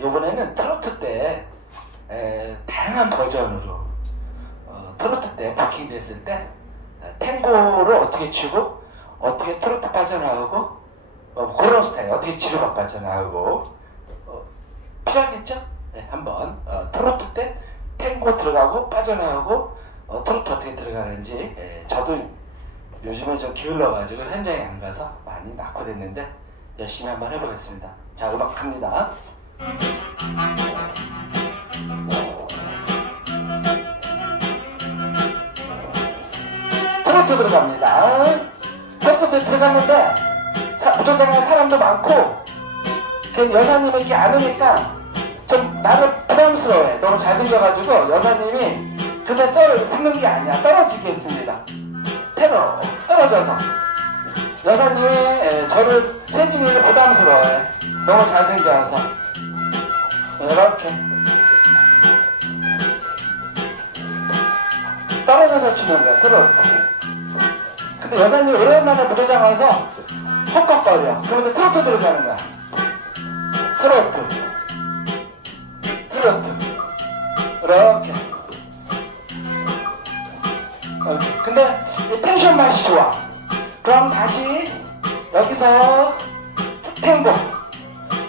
이번에는 트로트 때 에, 다양한 버전으로 어, 트로트 때 부킹 됐을 때 에, 탱고를 어떻게 추고 어떻게 트로트 빠져나오고 어, 그런 스타일 어떻게 지루박 빠져나오고 어, 필요하겠죠? 네, 한번 어, 트로트 때 탱고 들어가고 빠져나오고 어, 트로트 어떻게 들어가는지 예, 저도 요즘에 좀 기울어가지고 현장에 안 가서 많이 낙후됐는데 열심히 한번 해보겠습니다. 자 음악 갑니다. 트로트 들어갑니다. 트로트 들어갔는데 사- 무도장에 사람도 많고 그 여사님에게 안 오니까 좀 나를 부담스러워해. 너무 잘생겨가지고 여사님이 근데 떨어 붙는 게 아니야. 떨어지겠습니다. 테러 떨어져서 여사님이 에, 저를 세진이를 부담스러워해. 너무 잘생겨서 이렇게 떨어져서 추는 거야. 트로트. 근데 여사님이 오랜만에 무대장 와서 헛걱거려. 그러면 트로트 들어가는 거야. 트로트. 트로트. 이렇게. 이렇게. 근데 이 텐션 맛이 좋아. 그럼 다시 여기서 탱고.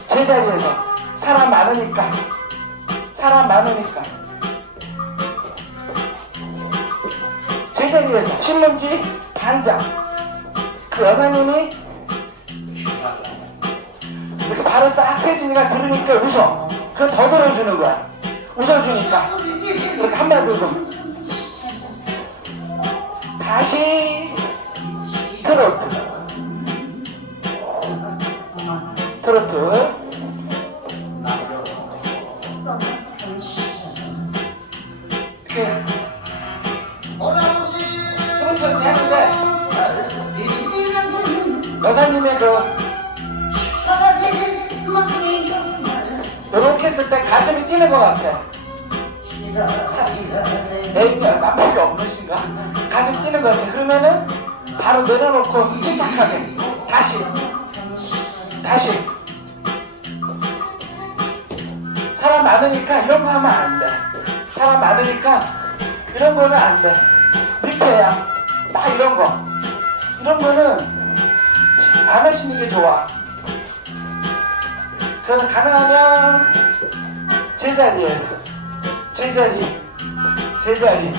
제자리에서. 사람 많으니까. 사람 많으니까. 제자리에서 신문지 반장. 그 여사님이 이렇게 발을 싹 세진이가 들으니까 웃어. 그럼 더 들어주는 거야. 웃어주니까. 이렇게 한발 들고. 다시 트로트. 트로트. 여사님의 그 이렇게 했을 때 가슴이 뛰는 것 같아. 애인가 남편이 없으신가? 가슴 뛰는 것 같아. 그러면은 바로 내려놓고 침착하게 다시 다시 사람 많으니까 이런 거 하면 안 돼. 사람 많으니까 이런 거는 안 돼. 밑에야 딱 이런 거 안 하시는 게 좋아. 그래서 가능하면 제자리에 제자리 제자리.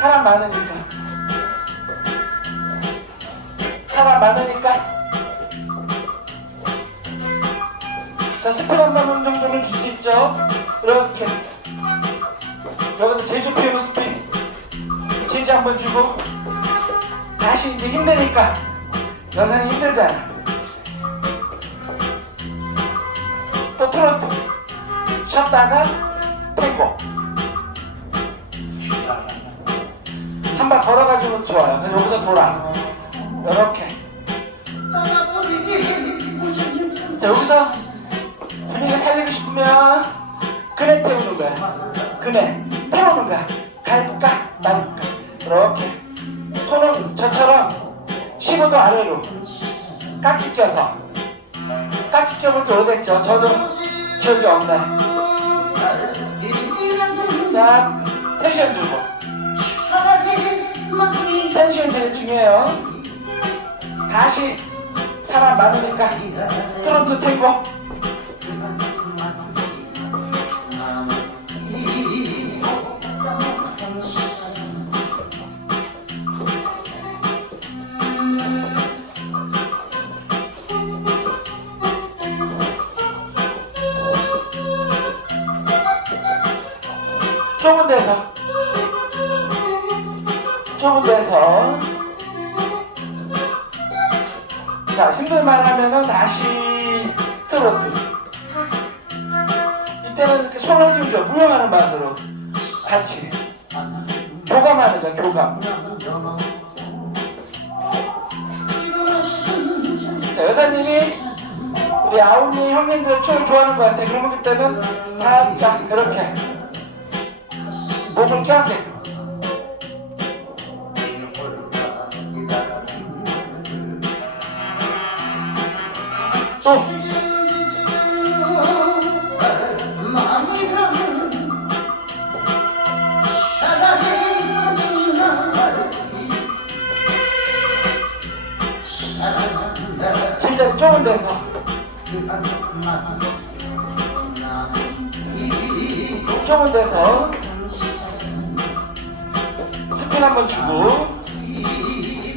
사람 많으니까. 사람 많으니까. 자 스피드 한번 운동도를 줄수 있죠? 이렇게. 여기서 제주 피우는 스피드 제주 한번 주고 다시 이제 힘드니까 여자는 힘들잖아 또 트로트 쉬었다가 탱고. 한발 걸어가지고 좋아요. 그래서 여기서 돌아. 이렇게. 자 여기서 분위기 살리고 싶으면 그네 태우는 거야. 그네. 태우는 거야. 갈까? 말까? 이렇게. 손은 저처럼 15도 아래로 깍지 껴서. 깍지 껴볼 때 오래됐죠? 저도 기억이 없네. 자 텐션 주고. 텐션 제일 중요해요. 다시 사람 많으니까. 트로트 탱고 좁은 데서. 좁은 데서. 자 힘들만 하면은 다시 트로트 이때는 이렇게 손을 좀 줘, 무용하는 맛으로 같이. 교감하는 거야 교감. 자, 여사님이 우리 아우니 형님들 춤을 좋아하는 것 같아 그러면 그때는 살짝 이렇게 목을 깨야 돼. 또. 진짜 좋은 데서. 좋은 데서. 한번 주고.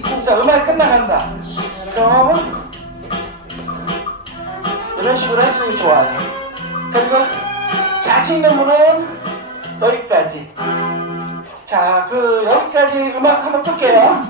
진짜 음악 끝나간다. 그럼 이런 식으로 해주면 좋아요. 그리고 자신 있는 분은 여기까지. 자 그 여기까지 음악 한번 끌게요